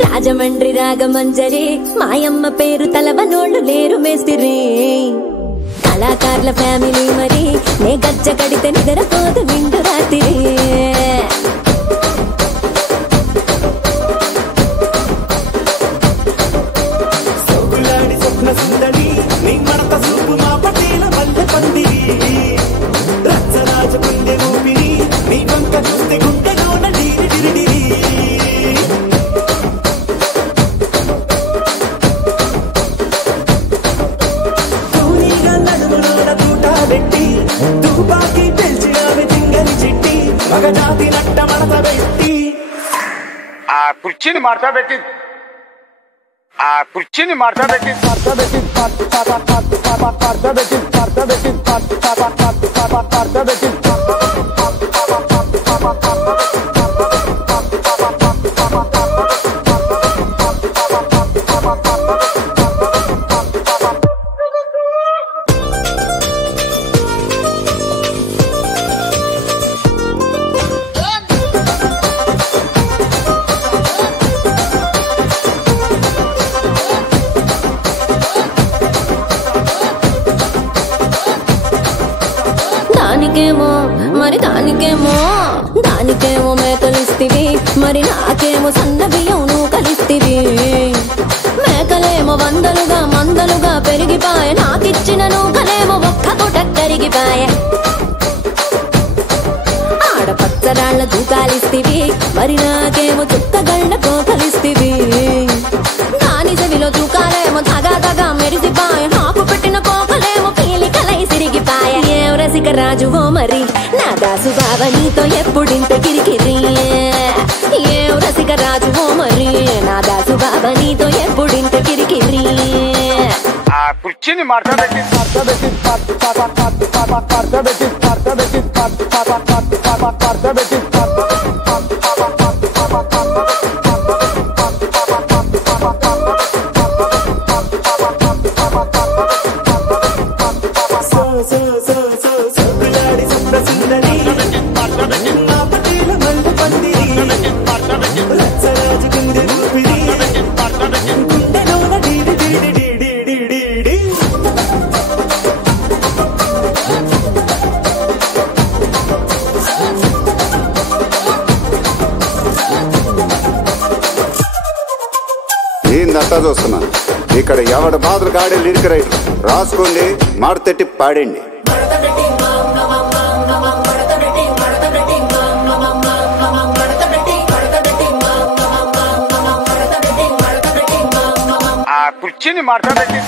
రాజమండ్రి రాగమంజరి మాయమ్మ పేరు తలవనోళ్ళు లేరు మేస్తిరి కళాకారుల ఫ్యామిలీ మరి నే గజ్జ కడితే నిద్రపోదు నిండు రాత్రి కుర్చీని మార్చబెట్టి దానికేమో మేకలిస్తివి మరి నాకేమో సన్న బియ్యం నువ్వు కలిస్తివి మేకలేమో మందలుగా పెరిగిపాయ నాకిచ్చిన నూకలేమో ఒక్క పూట కరిగిపాయ ఆడపచ్చరాళ్ల దూకాలిస్తివి మరి నాకేమో చుక్కగళ్ళ కోకలిస్తివి దాని చెవిలో దూకాలేమో తగా మెరిసిపాయ నాకు పెట్టిన కోకలేమో పీలికలై సిరిగిపాయ ఏం రసిక రాజువో మరి నా దాసు బావ నీతో ఎప్పుడింత కిరికిరి ఏం రసిక రాజువో మరి నా దాసు బావ నీతో ఎప్పుడింత కిరికిరి కుర్చీని మార్చబెట్టి ఏందంతా చూస్తున్నా ఇక్కడ ఎవడ బాధలు కాడే లిరిక్ రైటర్ రాసుకోండి మాడతెట్టి పాడండి. కుర్చీని మార్చబెట్టి